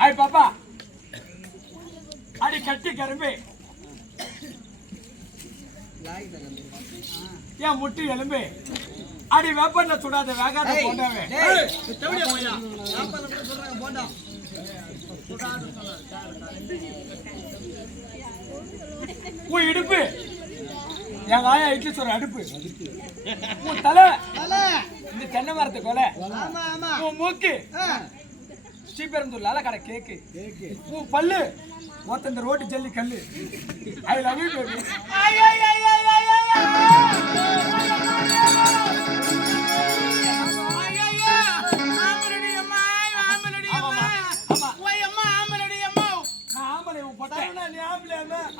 ஐ பாப்பா அடி கட்டி கரும்பு ஏன் முட்டி எலும்பு அடி வேப்பண்ண சுடாத வேகாத போண்டாவே உன் இடுப்பு எங்க ஆயா இட்லி சொல்ற அடுப்பு உன் தலை இந்த தென்னை மரத்து கொலை உன் மூக்கு ஸ்ரீபெரும்புதூர்ல கடை கேக்கு உன் பல்லு மொத்த இந்த ரோட்டு ஜல்லி கல்லு ஐ லவ் யூ பேபி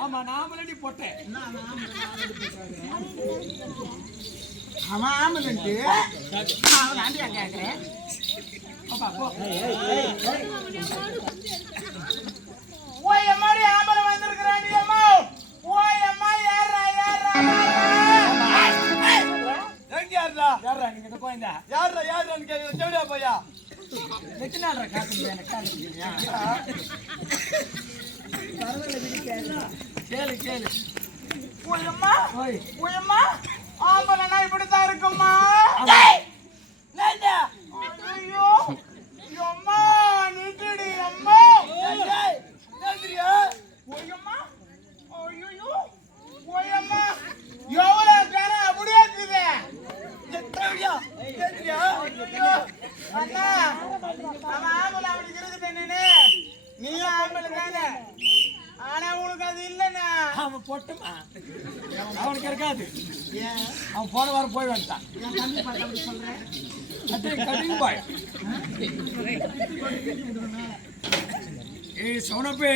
ஆமா நாமலடி போட்டேன் ஆமா ஆமலன்ட்டு நான் ஆண்டியா கேக்குறேன் அப்பா போ ஓய் அம்மாடி ஆமல வந்திருக்கறானே அம்மா ஓய் அம்மா யாரா எங்க யாரா நீங்க இந்த கோயந்தா யாரான்னு கேக்குற செவடியா பையா வெட்டினாடா காத்து எனக்கு காத்துறியா கேளு கேளு ஓயம்மா ஓயம்மா ஆம்பளனா இப்படிதான் இருக்கும்மா ஐயோ அம்மா நிட்டுடி அம்மா ஓயம்மா ஐயோ ஓயம்மா எவ்வளவு பேர அப்படியே இருக்குது அண்ணா அவன் ஆம்பளை அப்படி இருக்குது நீ ஆம்பளை தானே ஆனா உனக்கு அது இல்லைண்ணா அவன் போட்டுமா அவனுக்கு இருக்காது அவன் போன வாரம் போய் வந்துட்டான் கட்டிங் பாய் ஏய் சோனப்பே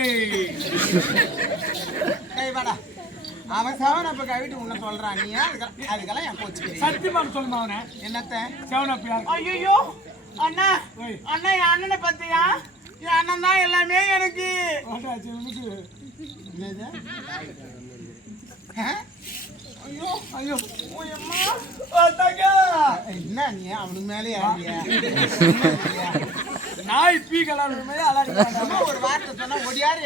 வாடா அவன் சவனப்ப கவிட்டு உன்ன சொல்றான் நீ அதுக்கெல்லாம் என் போச்சு சத்தியமான் சொல்லுமா அவனை என்னத்த சவனப்பா ஐயோ அண்ணா அண்ணா என் அண்ணனை பத்தியா என் அண்ணன் தான் எல்லாமே எனக்கு ஐயோ ஐயோ ஓயம்மா என்ன நீ அவனுக்கு மேலே நாய் பீக்கலாம் ஒரு வார்த்தை சொன்னா ஒடியாரு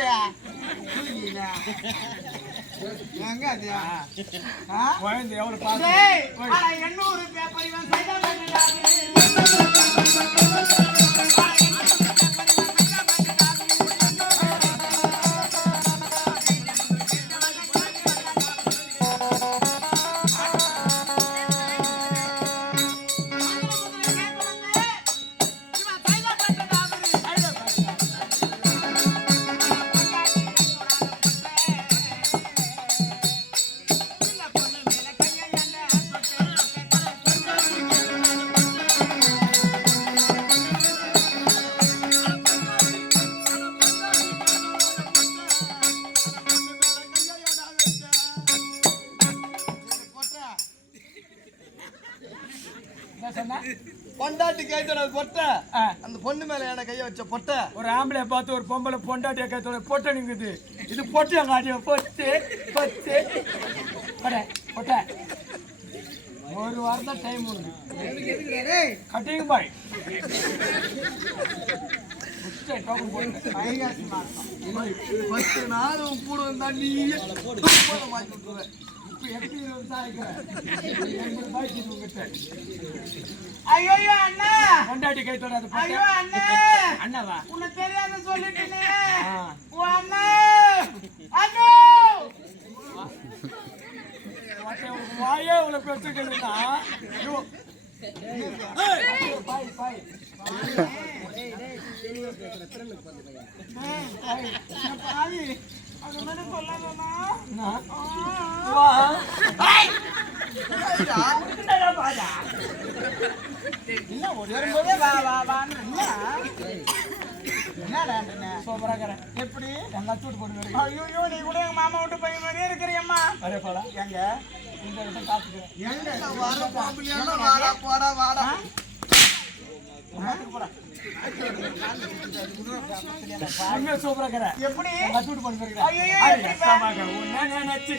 எங்க அது எவ்வளவு பாரு 800 பேப்பர் பொண்டாட்டி கைத்தோட பொட்டை அந்த பொண்ணு மேல என்ன கைய வச்ச பொட்டை ஒரு ஆம்பளை பார்த்து ஒரு பொம்பளை பொண்டாட்டிய கைத்தோட பொட்டை நிங்குது இது பொட்டு எங்க ஆடியோ பொட்டு பொட்டு பொட்டை ஒரு வாரம் தான் டைம் உண்டு கட்டிங் பாய் நாரும் கூட வந்தா நீ வாங்கி விட்டுருவேன் ஐயோ அண்ணா பொண்டாட்டி கை தொடாது ஐயோ அண்ணா அண்ணாவா உனக்கு தெரியாத சொல்லிட்டேனே ஓ அண்ணா அண்ணா வாயே உங்களை பெற்று கேளுனா பாய் பாய் பாவி அது மாதிரி சொல்லாதண்ணா என்ன ஒரு வரும்போதே வா வா வான்னு என்னடா சூப்பராக எப்படி எங்க அச்சூட்டு போட்டு ஐயோ நீ கூட எங்க மாமா விட்டு பையன் மாதிரியே இருக்கிறியம்மா வரே போடா எங்க இந்த இடத்த காத்துக்கிறேன் எங்க வர பாம்புலியானா வாடா போடா வாடா சூப்பரா எப்படி அச்சூட்டு போட்டு நினைச்சு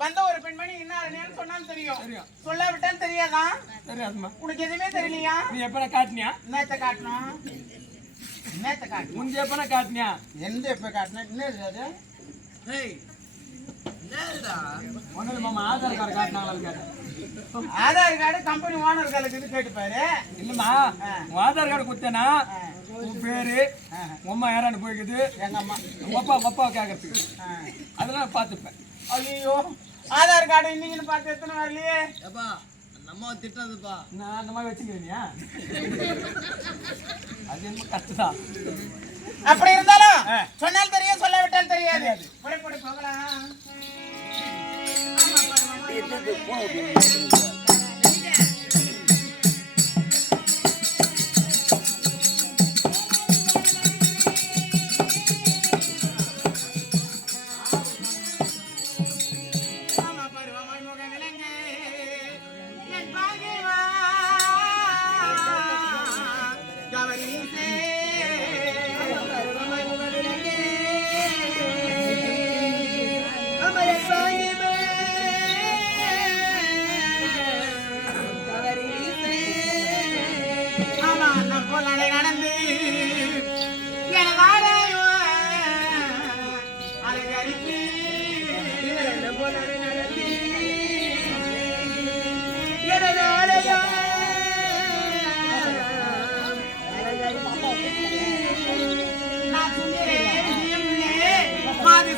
வந்த ஒரு பெண்மணி என்ன சொன்னான்னு தெரியும். தெரியும். சொல்லாவிட்டான்னு தெரியாதா? தெரியாதுமா. உனக்கு எதுவுமே தெரியலையா? நீ எப்ப காட்டினியா? என்னத்த காட்டணும்? என்னத்த காட்டணும்? முந்தி எப்ப காட்டினியா? எந்த எப்ப காட்டினா? என்ன அது? ஒண்ணு மாமா ஆதார் கார்டு காட்டினாங்களான்னு கேட்டேன். ஆதார் கார்டு கம்பெனி ஓனர்களுக்கு இது கேட்டு பாரு. இல்லம்மா, உன் ஆதார் கார்டு கொடுத்தேனா உன் பேரு உன் அம்மா யாரான்னு போய்க்குது, எங்க அம்மா உங்க அப்பா கேட்கறதுக்கு அதெல்லாம் பார்த்துப்பேன். ஐயோ, ஆதார் கார்டு இன்னைக்குன்னு பார்த்து எத்தனை வரலையே. நம்ம திட்டதுப்பா. நான் அந்த மாதிரி வச்சுக்கிறேனியா? அது என்ன கஷ்டதான். அப்படி இருந்தாலும் சொன்னால் தெரியும், சொல்லாவிட்டால் தெரியாது. போடி போகலாம்.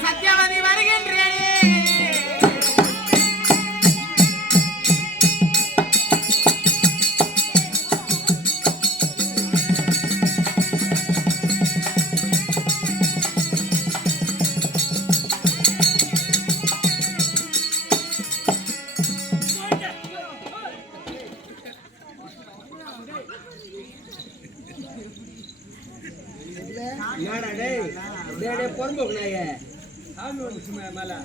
சத்யவதி வருகின்றேன்.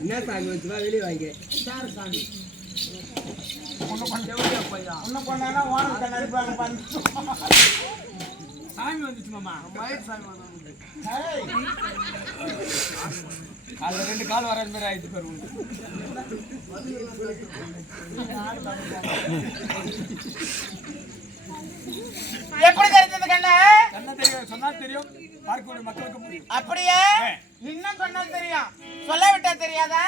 என்ன சாமி வச்சுமா வெளியே வாங்க. சாமி வந்துச்சு மாமா. அதுல 2 கால் வர மாதிரி ஆயிடுச்சு பாரு. எப்படி தெரிஞ்சது கண்ணா? என்ன தெரியும், சொன்னா தெரியும், பார்க்கக்கூடிய மக்களுக்கு புரியும். அப்படியே இன்னும் சொன்னால் தெரியும், சொல்லாவிட்டா தெரியாதா?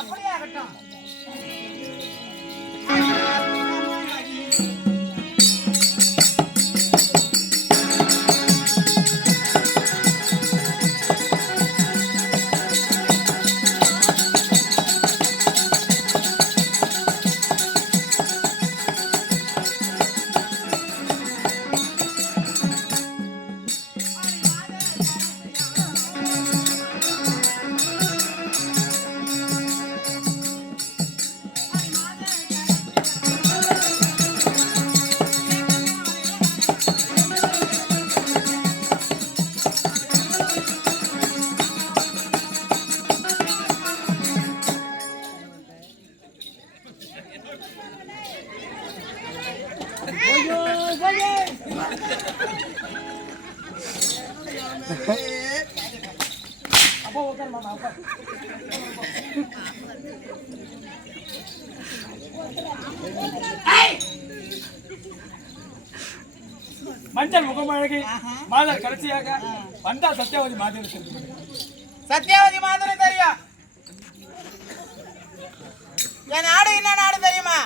அப்படியே ஆகட்டும். அப்போ உட்காரு மாமா, உட்காரு. மஞ்சள் முகமழகி மாதர் கடைசியாக வந்தா சத்யாவதி மாதிரி சத்யாவதி மாதிரி தெரியும். என் நாடு என்ன நாடு தெரியுமா?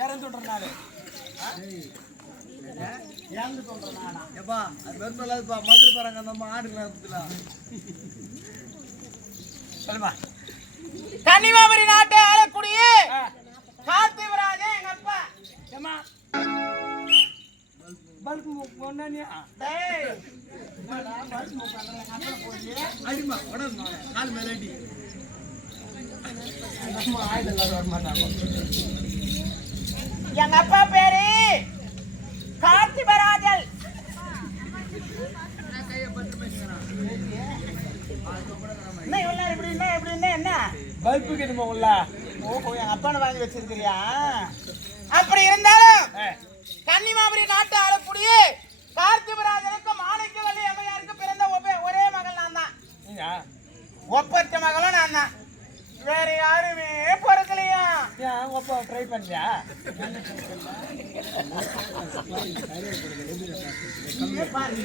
யாரும் சொல்ற நாடு எப்பா அது வெறும் இல்லாதப்பா மாத்திரை பாருங்க அந்த அம்மா ஆடுக்கலாம். சொல்லுமா. கன்னிமாபுரி நாட்டை ஆளக்கூடிய கார்த்திவராஜன் எங்க அப்பா. ஏமா பல்பு பொண்ணானியா? டேய் அடிமா உடம்பு கால் மேல அடி. எங்க அப்பா பேரு கார்த்திவராஜன். என்ன இவ்வளவு இப்படி என்ன பல்புக்கு இது உள்ள ஓஹோ என் அப்பானை வாங்கி வச்சிருக்கிறியா? அப்படி இருந்தாலும் கன்னிமாபுரி நாட்டு ஆளக்கூடிய கார்த்திவராஜனுக்கு மாணிக்கவல்லி அம்மையாருக்கு பிறந்த ஒரே மகள் நான் தான். ஒப்பற்ற மகளும் நான் தான். வேற யாருமே பிறக்கலையா? ஏன் உங்க அப்பா ட்ரை பண்ணியா? பாரு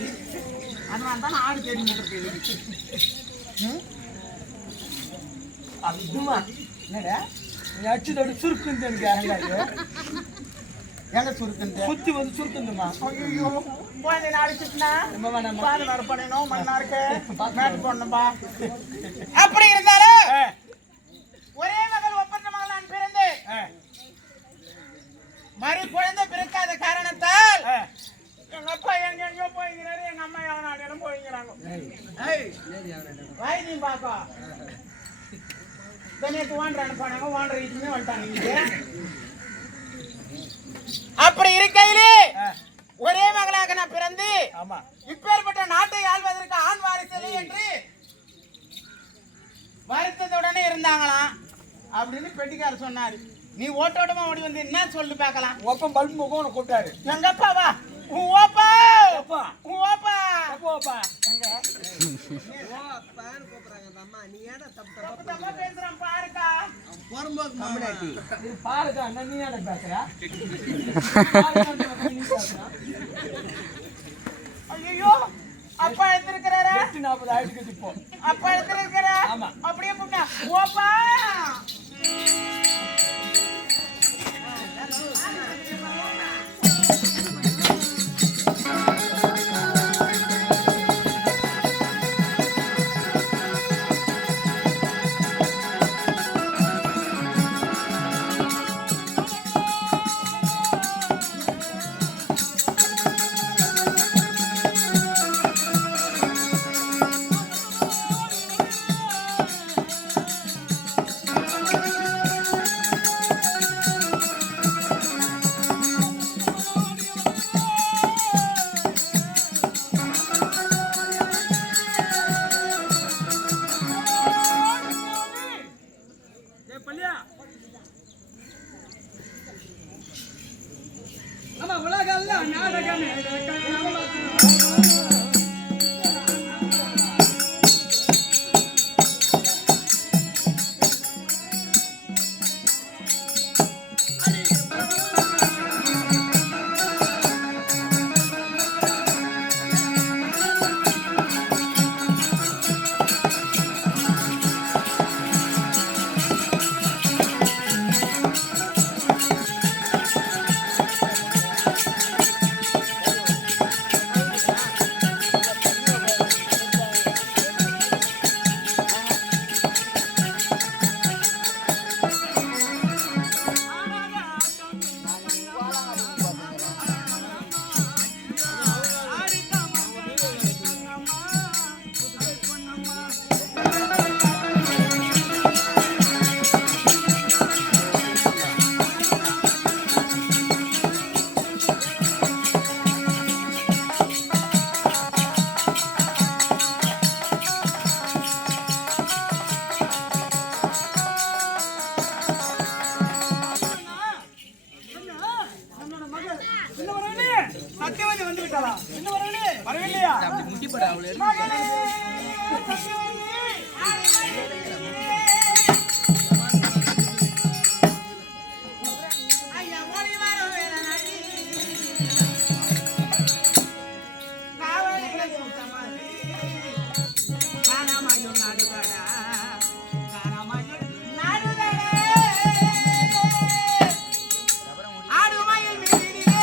அதனால தான் ஆடு தேடி முட்டிருக்கு. அதுமா என்னடா நீ அடிச்சதோட சுருக்குன்னு எனக்கு எங்க சுருக்குன்னு சுத்தி வந்து சுருக்குந்துமா. ஐயோ குழந்தை அடிச்சுட்டுனா பால் வர பண்ணணும் மண்ணா இருக்கு மேட்டு போடணும்பா. அப்படி இருந்தாலும் ஒரே மகள் ஒப்பந்த மகள் நான் பிறந்தேன். மறு குழந்தை பிறக்காத காரணத்தால் எங்க அப்பா எங்கெங்கயோ போய்கிறாரு, எங்க அம்மா எவனாடியும் போய்கிறாங்க. வாய்தி பாப்பா நேற்று வாண்டரான போனாங்க, வாண்டரை இதுமே வந்துட்டாங்க. அப்படி இருக்கையிலே ஒரே மகளாக நான் பிறந்து இப்பேற்பட்ட நாட்டை ஆள்வதற்கு ஆண் வாரிசு இல்லை என்று வருத்தத்துடனே இருந்தாங்களாம் அப்படின்னு பெட்டிக்காரர் சொன்னாரு. நீ ஓட்டோட்டமா ஓடி வந்து என்ன சொல்லி பார்க்கலாம். ஒப்பம் பல்பு முகம் உனக்கு கூப்பிட்டாரு. எங்க அப்பாவா? ஓப்பா ஓப்பா ஓப்பா எங்க தப்பா பேசுறான் பாருக்கா. பாருக்கா அண்ணா நீ என்ன பேசுற? ஐயோ அப்பா எடுத்திருக்கிறாரா? 40 ஆயிடுச்சு இப்போ. அப்பா எடுத்திருக்கிறா? ஆமா. அப்படியே கூப்பிட்டா ஓப்பா. சத்தியவதி வந்து விட்டாளா? இன்னும் வரவில்லையா? மகளே, சத்தியவதி. ஐயா மொழி வரவேலனடி. காவலிகள் சுத்தமதி. காணாமயும் நாடுகடா. காணாமயும் நாடுகடா. ஆடுமயில் வீதியிலே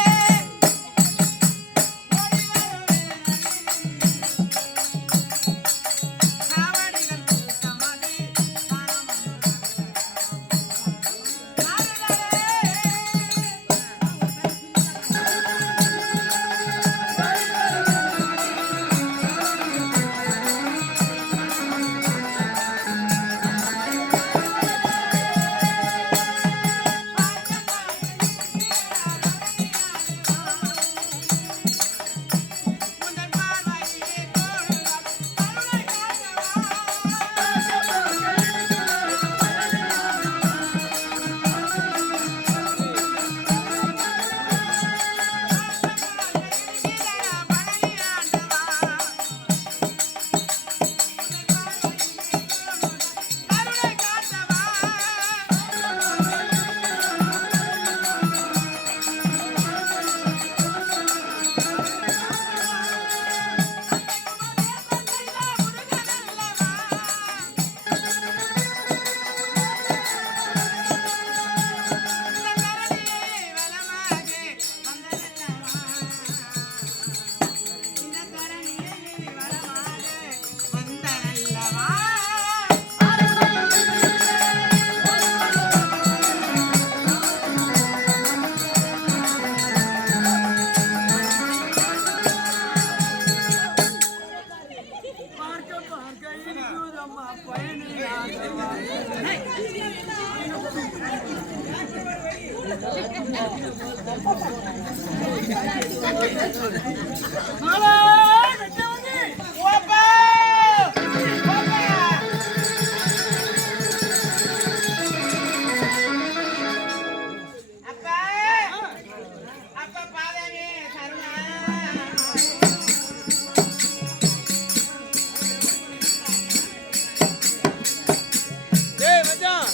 டேய் மச்சான்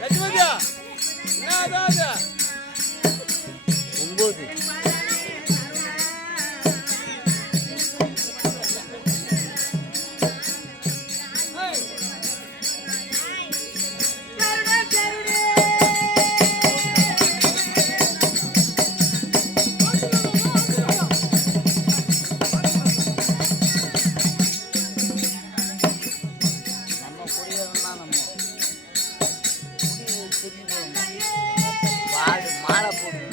லட்சுமதியா என்ன அதாவது 9 மாலை போட்டு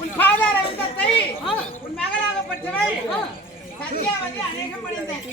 உன் பாதார விந்தத்தை உன் மகளாகப்பட்டவை சந்தியாவதி அநேகம் படிந்தேன்